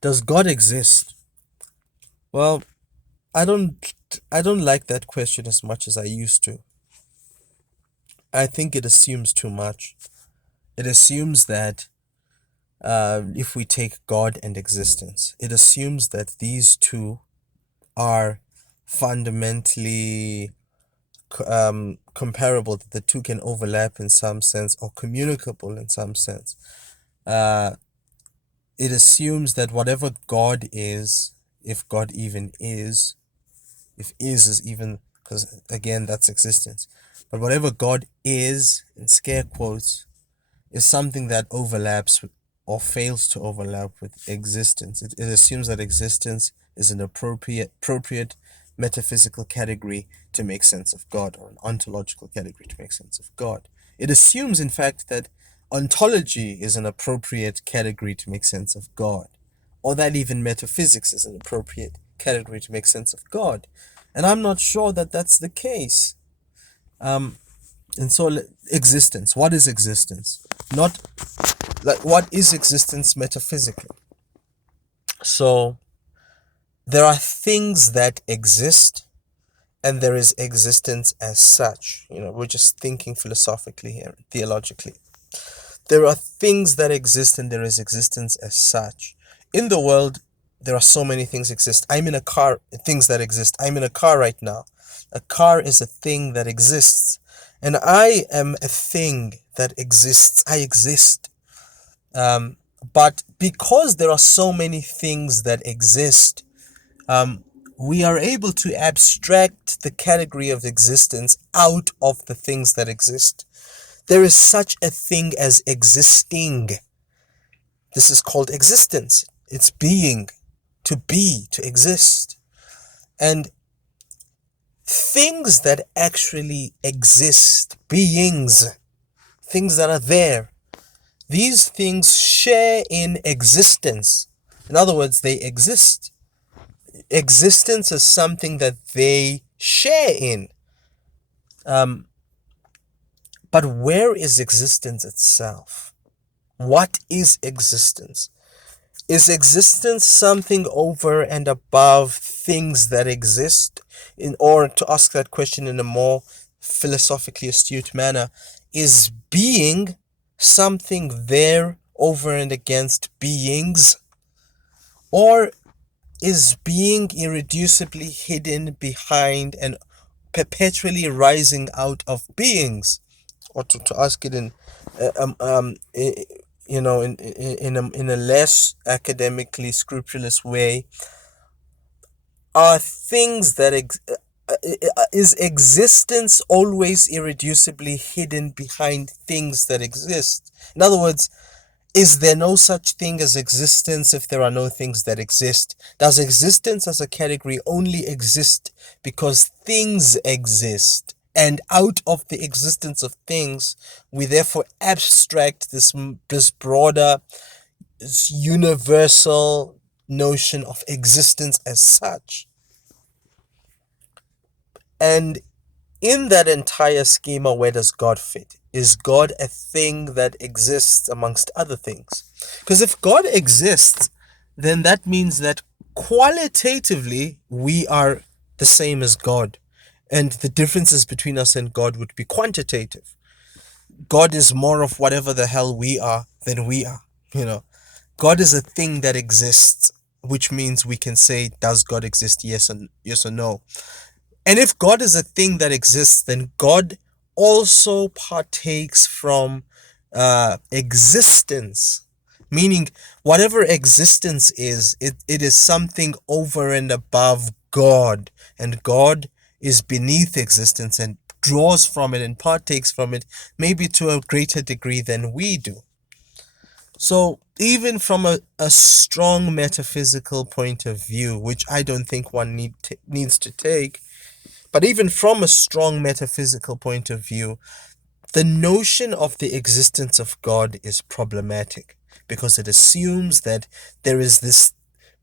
Does God exist? Well, I don't I don't like that question as much as I used to. I think it assumes too much. It assumes that if we take God and existence, it assumes that these two are fundamentally comparable, that the two can overlap in some sense or communicable in some sense. Uh, it assumes that whatever God is, if God even is, if is even, because again, that's existence, but whatever God is, in scare quotes, is something that overlaps or fails to overlap with existence. It assumes that existence is an appropriate metaphysical category to make sense of God, or an ontological category to make sense of God. It assumes, in fact, that ontology is an appropriate category to make sense of God, or that even metaphysics is an appropriate category to make sense of God. And I'm not sure that that's the case. Um, and so, existence. What is existence? Not like what is existence metaphysically? So, there are things that exist, and there is existence as such. We're just thinking philosophically here, theologically. There are things that exist, and there is existence as such. In the world, there are so many things exist. I'm in a car, things that exist. I'm in a car right now. A car is a thing that exists. And I am a thing that exists. I exist. But because there are so many things that exist, um, we are able to abstract the category of existence out of the things that exist. There is such a thing as existing. This is called existence. It's being, to be, to exist. And things that actually exist, beings, things that are there, these things share in existence. In other words, they exist. Existence is something that they share in. But where is existence itself? What is existence? Is existence something over and above things that exist? Or to ask that question in a more philosophically astute manner, is being something there over and against beings? Or is being irreducibly hidden behind and perpetually rising out of beings? Or to ask it in in a less academically scrupulous way, are things that is existence always irreducibly hidden behind things that exist? In other words, is there no such thing as existence if there are no things that exist? Does existence as a category only exist because things exist? And out of the existence of things, we therefore abstract this broader, this universal notion of existence as such. And in that entire schema, where does God fit? Is God a thing that exists amongst other things? Because if God exists, then that means that qualitatively we are the same as God. And the differences between us and God would be quantitative. God is more of whatever the hell we are than we are. God is a thing that exists, which means we can say, does God exist? Yes or no. And if God is a thing that exists, then God also partakes from existence. Meaning, whatever existence is, it is something over and above God. And God is beneath existence and draws from it and partakes from it, maybe to a greater degree than we do. So, even from a strong metaphysical point of view, which I don't think one needs to take, but even from a strong metaphysical point of view, the notion of the existence of God is problematic because it assumes that there is this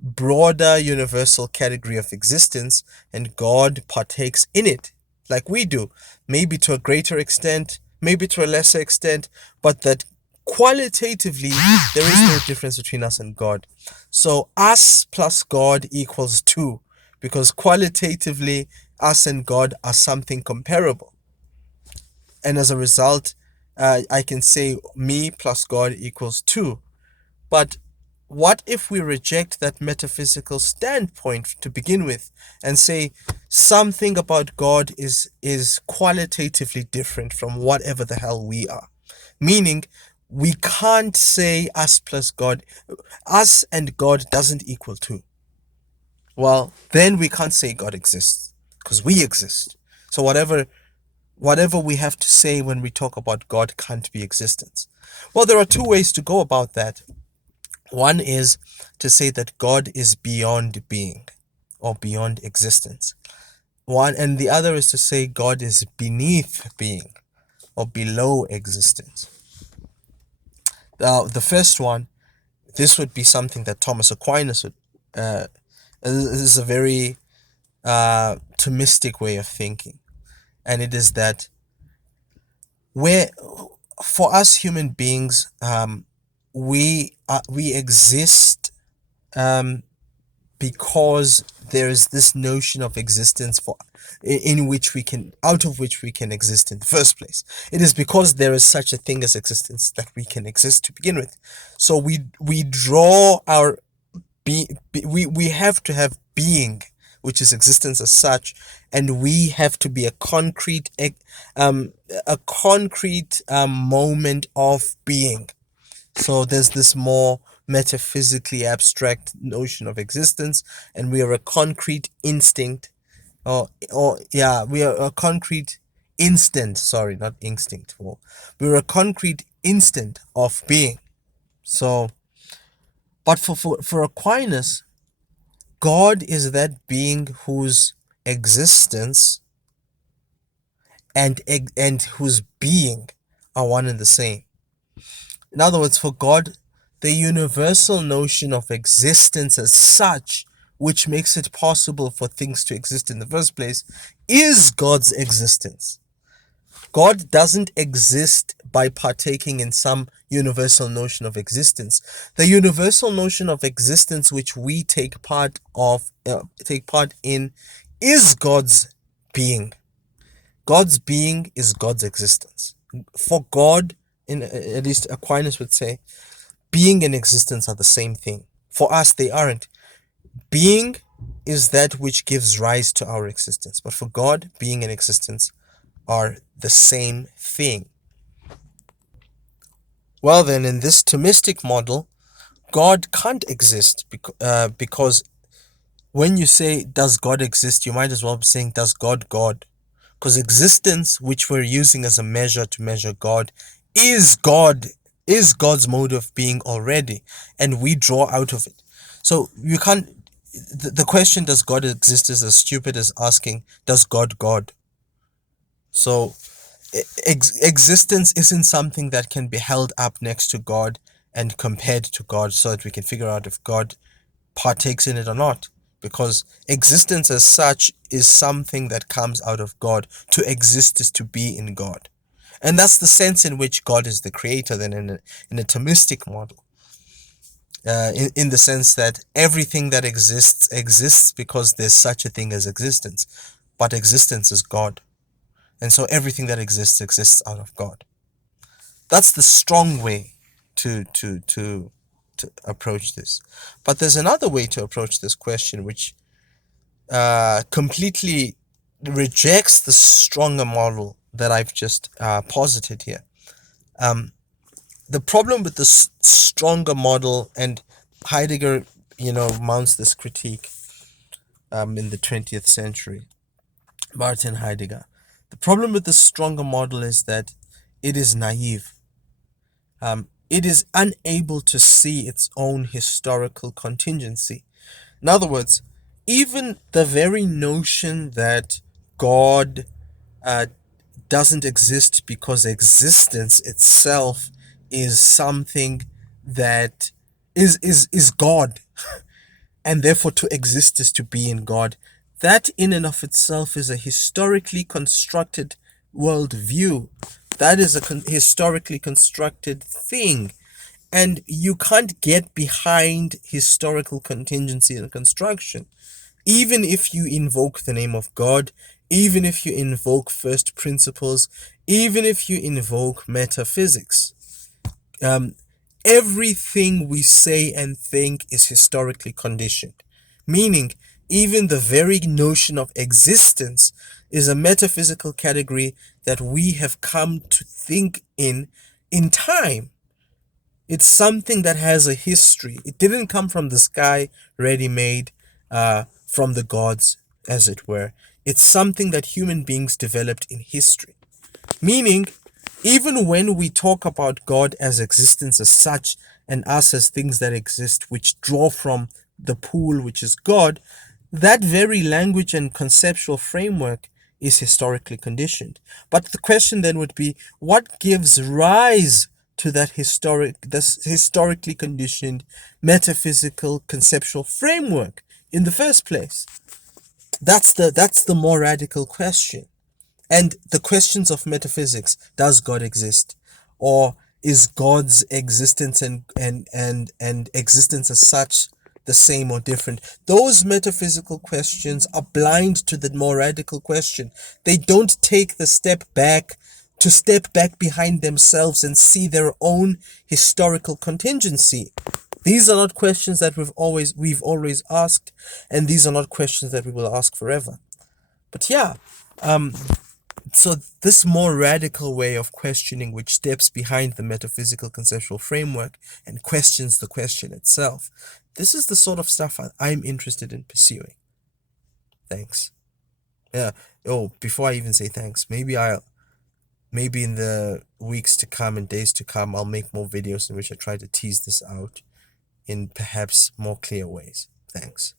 broader universal category of existence and God partakes in it like we do, maybe to a greater extent, maybe to a lesser extent, but that Qualitatively, there is no difference between us and God. So us plus God equals 2, because qualitatively, us and God are something comparable. And as a result, I can say me plus God equals 2. But what if we reject that metaphysical standpoint to begin with and say something about God is qualitatively different from whatever the hell we are? Meaning, we can't say us plus God, us and God doesn't equal 2. Well, then we can't say God exists because we exist. So whatever we have to say when we talk about God can't be existence. Well, there are two ways to go about that. One is to say that God is beyond being or beyond existence. One and the other is to say God is beneath being or below existence. The first one, this would be something that Thomas Aquinas would. This is a very Thomistic way of thinking, and it is that where for us human beings, we exist because there is this notion of existence in which we can out of which we can exist in the first place. It is because there is such a thing as existence that we can exist to begin with. So we draw our we have to have being, which is existence as such, and we have to be um a concrete moment of being. So there's this more metaphysically abstract notion of existence, and we are a concrete instinct, or yeah, we are a concrete instant. Sorry, not instinct. Well, we're a concrete instant of being. So, but for Aquinas, God is that being whose existence and whose being are one and the same. In other words, for God, the universal notion of existence as such, which makes it possible for things to exist in the first place, is God's existence. God doesn't exist by partaking in some universal notion of existence. The universal notion of existence which we take part in is God's being. God's being is God's existence. For God, in at least Aquinas would say, being and existence are the same thing. For us, they aren't. Being is that which gives rise to our existence, but for God, being and existence are the same thing. Well, then, in this Thomistic model, God can't exist because when you say, does God exist, you might as well be saying, does God God? Because existence, which we're using as a measure to measure God, is God's mode of being already, and we draw out of it. So you can't. The question, does God exist, is as stupid as asking, does God God? So existence isn't something that can be held up next to God and compared to God so that we can figure out if God partakes in it or not, because existence as such is something that comes out of God. To exist is to be in God, and that's the sense in which God is the creator. Then in a Thomistic model, in the sense that everything that exists because there's such a thing as existence, but existence is God, and so everything that exists out of God. That's the strong way to approach this. But there's another way to approach this question, which completely rejects the stronger model that I've just posited here. The problem with the stronger model, and Heidegger, mounts this critique in the 20th century, Martin Heidegger. The problem with the stronger model is that it is naive. It is unable to see its own historical contingency. In other words, even the very notion that God uh, doesn't exist because existence itself is something that is God, and therefore to exist is to be in God. That in and of itself is a historically constructed worldview. That is a historically constructed thing. And you can't get behind historical contingency and construction. Even if you invoke the name of God, even if you invoke first principles, even if you invoke metaphysics, um, everything we say and think is historically conditioned. Meaning, even the very notion of existence is a metaphysical category that we have come to think in time. It's something that has a history. It didn't come from the sky, ready made, from the gods, as it were. It's something that human beings developed in history. Meaning, even when we talk about God as existence as such, and us as things that exist, which draw from the pool, which is God, that very language and conceptual framework is historically conditioned. But the question then would be, what gives rise to this historically conditioned metaphysical conceptual framework in the first place? That's the more radical question. And the questions of metaphysics: does God exist? Or is God's existence and existence as such the same or different? Those metaphysical questions are blind to the more radical question. They don't take the step back behind themselves and see their own historical contingency. These are not questions that we've always asked, and these are not questions that we will ask forever. But yeah, um, so this more radical way of questioning, which steps behind the metaphysical conceptual framework and questions the question itself, this is the sort of stuff I'm interested in pursuing. Thanks. Yeah. Oh, before I even say thanks, maybe in the weeks to come and days to come, I'll make more videos in which I try to tease this out in perhaps more clear ways. Thanks.